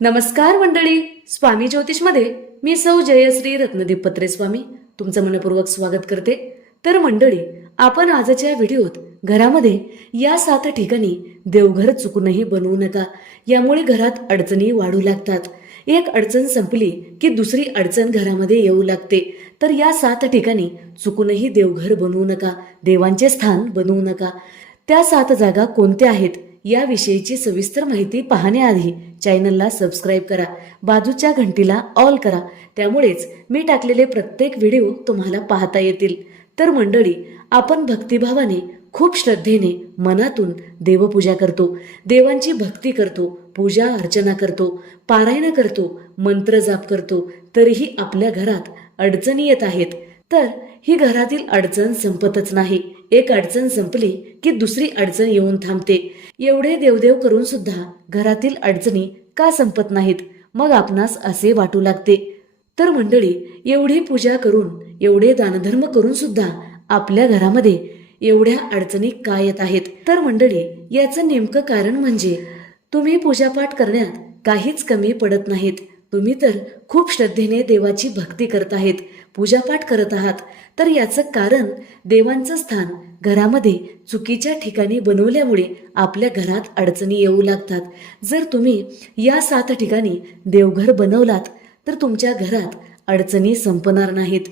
नमस्कार मंडळी स्वामी ज्योतिषमध्ये मी सौ जयश्री रत्नदीप पत्रे स्वामी तुमचं मनपूर्वक स्वागत करते. तर मंडळी आपण आजच्या व्हिडिओत घरामध्ये या सात ठिकाणी देवघर चुकूनही बनवू नका. यामुळे घरात अडचणी वाढू लागतात. एक अडचण संपली की दुसरी अडचण घरामध्ये येऊ लागते. तर या सात ठिकाणी चुकूनही देवघर बनवू नका देवांचे स्थान बनवू नका. त्या सात जागा कोणत्या आहेत? याविषयीची सविस्तर माहिती पाहण्याआधी चॅनलला सबस्क्राईब करा बाजूच्या घंटीला ऑल करा त्यामुळेच मी टाकलेले प्रत्येक व्हिडिओ तुम्हाला पाहता येतील. तर मंडळी आपण भक्तिभावाने खूप श्रद्धेने मनातून देवपूजा करतो. देवांची भक्ती करतो पूजा अर्चना करतो पारायण करतो मंत्र जाप करतो तरीही आपल्या घरात अडचणी येत आहेत. तर ही घरातील अडचण संपतच नाही. एक अडचण संपली की दुसरी अडचण येऊन थांबते. एवढे देवदेव करून सुद्धा घरातील अडचणी का संपत नाहीत? मग आपणास असे वाटू लागते. तर मंडळी एवढी पूजा करून एवढे दानधर्म करून सुद्धा आपल्या घरामध्ये एवढ्या अडचणी का येत आहेत? तर मंडळी याचं नेमकं कारण म्हणजे तुम्ही पूजापाठ करण्यात काहीच कमी पडत नाहीत. तुम्ही तर खूप श्रद्धेने देवाची भक्ती करत आहेत पूजापाठ करत आहात. तर याचं कारण देवांचं स्थान घरामध्ये चुकीच्या ठिकाणी बनवल्यामुळे आपल्या घरात अडचणी येऊ लागतात. जर तुम्ही या सात ठिकाणी देवघर बनवलात तर तुमच्या घरात अडचणी संपणार नाहीत.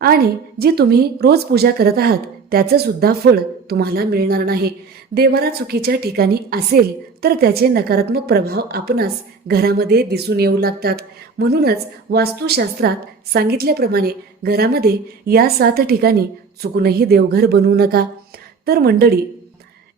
आणि जी तुम्ही रोज पूजा करत आहात त्याचं सुद्धा फळ तुम्हाला मिळणार नाही. देवाला चुकीच्या ठिकाणी असेल तर त्याचे नकारात्मक प्रभाव आपणास घरामध्ये दिसून येऊ लागतात. म्हणूनच वास्तुशास्त्रात सांगितल्याप्रमाणे घरामध्ये या सात ठिकाणी चुकूनही देवघर बनवू नका. तर मंडळी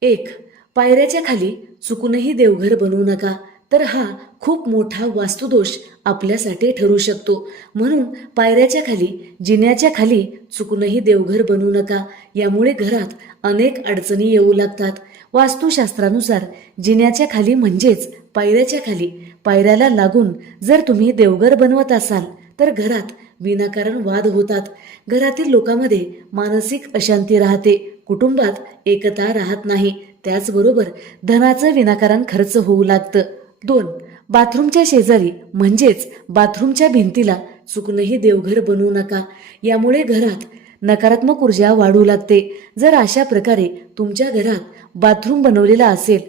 एक पायऱ्याच्या खाली चुकूनही देवघर बनवू नका. तर हा खूप मोठा वास्तुदोष आपल्यासाठी ठरू शकतो. म्हणून पायऱ्याच्या खाली जिन्याच्या खाली चुकूनही देवघर बनवू नका. यामुळे घरात अनेक अडचणी येऊ लागतात. वास्तुशास्त्रानुसार जिन्याच्या खाली म्हणजेच पायऱ्याच्या खाली पायऱ्याला लागून जर तुम्ही देवघर बनवत असाल तर घरात विनाकारण वाद होतात. घरातील लोकांमध्ये मानसिक अशांती राहते. कुटुंबात एकता राहत नाही. त्याचबरोबर धनाचं विनाकारण खर्च होऊ लागतं. दोन बाथरूमच्या शेजारी म्हणजेच बाथरूमच्या भिंतीला चुकूनही देवघर बनवू नका. यामुळे घरात नकारात्मक ऊर्जा वाढू लागते. जर अशा प्रकारे तुमच्या घरात बाथरूम बनवलेला असेल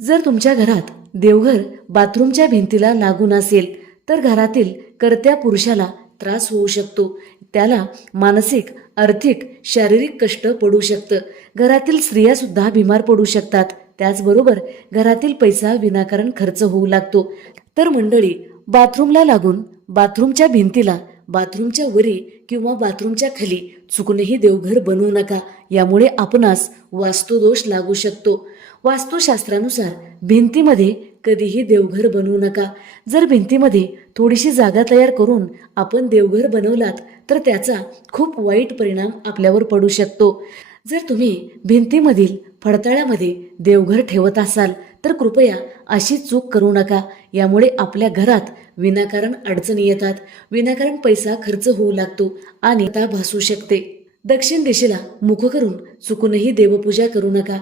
जर तुमच्या घरात देवघर बाथरूमच्या भिंतीला लागून असेल तर घरातील कर्त्या पुरुषाला त्रास होऊ शकतो. त्याला मानसिक आर्थिक शारीरिक कष्ट पडू शकतं. घरातील स्त्रियासुद्धा बिमार पडू शकतात. त्याचबरोबर घरातील पैसा विनाकारण खर्च होऊ लागतो. तर मंडळी बाथरूमला लागून बाथरूमच्या भिंतीला बाथरूमच्या वरी किंवा बाथरूमच्या खाली चुकूनही देवघर बनवू नका. यामुळे आपणास वास्तुदोष लागू शकतो. वास्तुशास्त्रानुसार भिंतीमध्ये कधीही देवघर बनवू नका. जर भिंतीमध्ये थोडीशी जागा तयार करून आपण देवघर बनवलात तर त्याचा खूप वाईट परिणाम आपल्यावर पडू शकतो. जर तुम्ही भिंतीमधील फडताळ्यामध्ये देवघर ठेवत असाल तर कृपया अशी चूक करू नका. यामुळे आपल्या घरात विनाकारण अडचणी येतात. विनाकारण पैसा खर्च होऊ लागतो आणि ता भासू शकते. दक्षिण दिशेला मुख करून चुकूनही देवपूजा करू नका.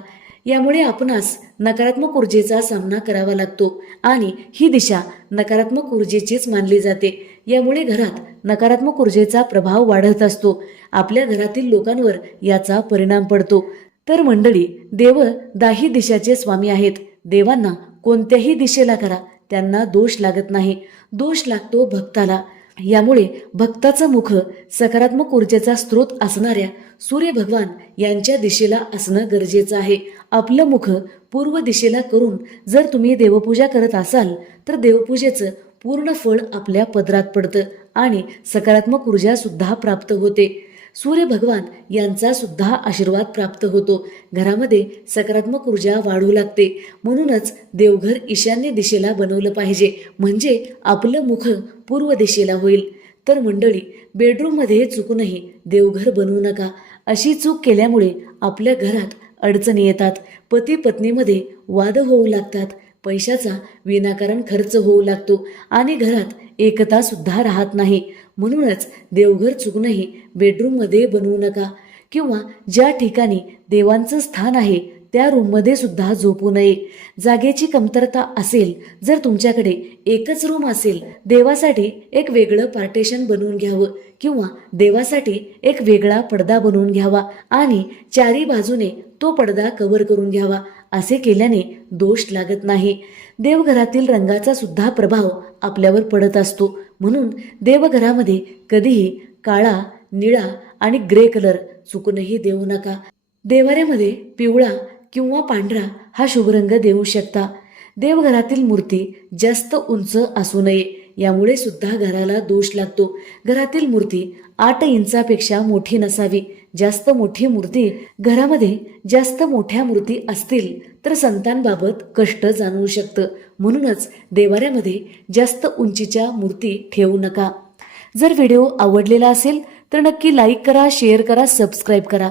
यामुळे आपणास नकारात्मक ऊर्जेचा सामना करावा लागतो आणि ही दिशा नकारात्मक ऊर्जेचीच मानली जाते. यामुळे घरात नकारात्मक ऊर्जेचा प्रभाव वाढत असतो. आपल्या घरातील लोकांवर याचा परिणाम पडतो. तर मंडळी देव दाही दिशाचे स्वामी आहेत. देवांना कोणत्याही दिशेला करा. त्यांना दोष लागत नाही. दोष लागतो भक्ताला. यामुळे भक्ताचं मुख सकारात्मक ऊर्जेचा स्रोत असणाऱ्या सूर्य भगवान यांच्या दिशेला असणं गरजेचं आहे. आपलं मुख पूर्व दिशेला करून जर तुम्ही देवपूजा करत असाल तर देवपूजेचं पूर्ण फळ आपल्या पदरात पडतं. आणि सकारात्मक ऊर्जा सुद्धा प्राप्त होते. सूर्य भगवान यांचा सुद्धा आशीर्वाद प्राप्त होतो. घरामध्ये सकारात्मक ऊर्जा वाढू लागते. म्हणूनच देवघर ईशान्य दिशेला बनवलं पाहिजे. म्हणजे आपलं मुख पूर्व दिशेला होईल. तर मंडळी बेडरूममध्ये चुकूनही देवघर बनवू नका. अशी चूक केल्यामुळे आपल्या घरात अडचणी येतात. पती पत्नीमध्ये वाद होऊ लागतात. पैशाचा विनाकारण खर्च होऊ लागतो आणि घरात एकता सुद्धा राहत नाही. म्हणूनच देवघर चुकूनही बेडरूममध्ये बनवू नका किंवा ज्या ठिकाणी देवांचं स्थान आहे त्या रूममध्ये सुद्धा झोपू नये. जागेची कमतरता असेल जर तुमच्याकडे एकच रूम असेल देवासाठी एक वेगळं पार्टेशन बनवून घ्यावं किंवा देवासाठी एक वेगळा पडदा बनवून घ्यावा आणि चारी बाजूने तो पडदा कव्हर करून घ्यावा असे केल्याने दोष लागत नाही. देवघरातील रंगाचा सुद्धा प्रभाव आपल्यावर पडत असतो. म्हणून देवघरामध्ये कधीही काळा निळा आणि ग्रे कलर चुकूनही देऊ नका. देवाऱ्यामध्ये पिवळा किंवा पांढरा हा शुभरंग देऊ शकता. देवघरातील मूर्ती जास्त उंच असू नये यामुळे सुद्धा घराला दोष लागतो. घरातील मूर्ती आठ इंचापेक्षा मोठी नसावी. जास्त मोठी मूर्ती घरामध्ये जास्त मोठ्या मूर्ती असतील तर संतांबाबत कष्ट जाणवू शकतं. म्हणूनच देवाऱ्यामध्ये जास्त उंचीच्या मूर्ती ठेवू नका. जर व्हिडिओ आवडलेला असेल तर नक्की लाईक करा शेअर करा सबस्क्राईब करा.